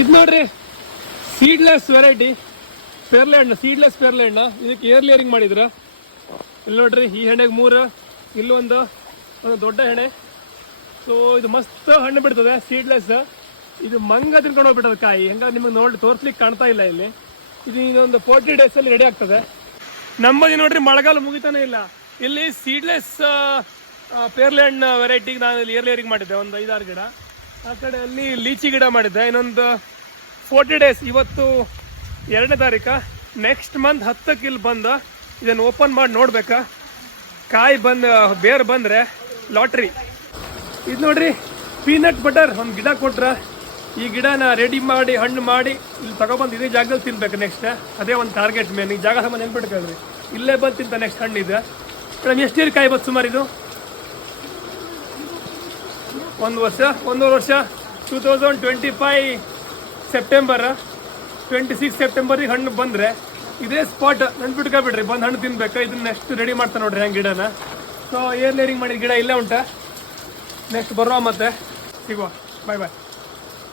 ಇದು ನೋಡ್ರಿ seedless variety ಪೇರ್ಲೆ ಹಣ್ಣು ಸೀಡ್ಲೆಸ್ ಪೇರ್ಲೆ ಹಣ್ಣು. ಇದಕ್ಕೆ ಏರ್ ಲೇರಿಂಗ್ ಮಾಡಿದ್ರು. ಇಲ್ಲಿ ನೋಡ್ರಿ, ಈ ಹೆಣೆಗೆ ಮೂರು ಇಲ್ಲೊಂದು ಒಂದು ದೊಡ್ಡ ಹೆಣೆ. ಸೊ ಇದು ಮಸ್ತ್ ಹಣ್ಣು ಬಿಡ್ತದೆ ಸೀಡ್ಲೆಸ್ ಇದು ಮಂಗ ತಿನ್ಕೊಂಡು ಹೋಗ್ಬಿಟ್ಟದ ಕಾಯಿ. ಹೆಂಗಾದ್ರೆ ನಿಮಗೆ ನೋಡಿ, ತೋರ್ಸ್ಲಿಕ್ಕೆ ಕಾಣ್ತಾ ಇಲ್ಲ ಇಲ್ಲಿ. ಇದು ಇದೊಂದು ಫೋರ್ಟಿ ಡೇಸ್ ಅಲ್ಲಿ ರೆಡಿ ಆಗ್ತದೆ. ನಮ್ಮದಿ ನೋಡ್ರಿ, ಮಳೆಗಾಲ ಮುಗಿತಾನೆ ಇಲ್ಲ. ಇಲ್ಲಿ ಸೀಡ್ಲೆಸ್ ಪೇರ್ಲೆ ಹಣ್ಣು ವೆರೈಟಿಗೆ ನಾನು ಇಲ್ಲಿ ಏರ್ ಲೇರಿಂಗ್ ಮಾಡಿದ್ದೆ, ಒಂದು ಐದಾರು ಗಿಡ. ಆ ಕಡೆ ಅಲ್ಲಿ ಲೀಚಿ ಗಿಡ ಮಾಡಿದ್ದೆ. ಇನ್ನೊಂದು ಫೋರ್ಟಿ ಡೇಸ್ ಇವತ್ತು ಎರಡನೇ ತಾರೀಕು. ನೆಕ್ಸ್ಟ್ ಮಂತ್ ಹತ್ತಕ್ಕೆ ಇಲ್ಲಿ ಬಂದು ಇದನ್ನು ಓಪನ್ ಮಾಡಿ ನೋಡ್ಬೇಕಾ? ಕಾಯಿ ಬಂದು, ಬೇರ್ ಬಂದ್ರೆ ಲಾಟ್ರಿ ಇದು ನೋಡ್ರಿ ಪೀನಟ್ ಬಟರ್ ಒಂದು ಗಿಡ ಕೊಟ್ರೆ ಈ ಗಿಡನ ರೆಡಿ ಮಾಡಿ, ಹಣ್ಣು ಮಾಡಿ ಇಲ್ಲಿ ತಗೊಬಂದು ಇದೇ ಜಾಗದಲ್ಲಿ ತಿನ್ಬೇಕು ನೆಕ್ಸ್ಟ್ ಅದೇ ಒಂದು ಟಾರ್ಗೆಟ್ ಮೇನ್ ಈ ಜಾಗ ಸಂಬಂಧ ನೆನ್ಪಿಟ್ಕೊಳ್ರಿ. ಇಲ್ಲೇ ಬಂದು ತಿಂತ ನೆಕ್ಸ್ಟ್ ಹಣ್ಣು ಇದೆ ಮೇಡಮ್, ಎಷ್ಟು ಕಾಯಿ ಬಂತು ಸುಮಾರು ಇದು? ಒಂದು ವರ್ಷ, ಒಂದೂವರೆ ವರ್ಷ two thousand twenty five September twenty six ಸೆಪ್ಟೆಂಬರಿಗೆ ಹಣ್ಣು ಬಂದರೆ ಇದೇ ಸ್ಪಾಟ್ ನೆನ್ಪಿಟ್ಕೊಬಿಡ್ರಿ ಬಂದು ಹಣ್ಣು ತಿನ್ಬೇಕು? ಇದನ್ನ ನೆಕ್ಸ್ಟ್ ರೆಡಿ ಮಾಡ್ತಾ ನೋಡ್ರಿ ಹಂಗೆ ಗಿಡನ. ಸೊ ಏರ್ ಲೇರಿಂಗ್ ಮಾಡಿದ ಗಿಡ ಇಲ್ಲೇ ಉಂಟಾ? ನೆಕ್ಸ್ಟ್ ಬರುವ ಮತ್ತೆ? ಸಿಗುವ. ಬಾಯ್ ಬಾಯ್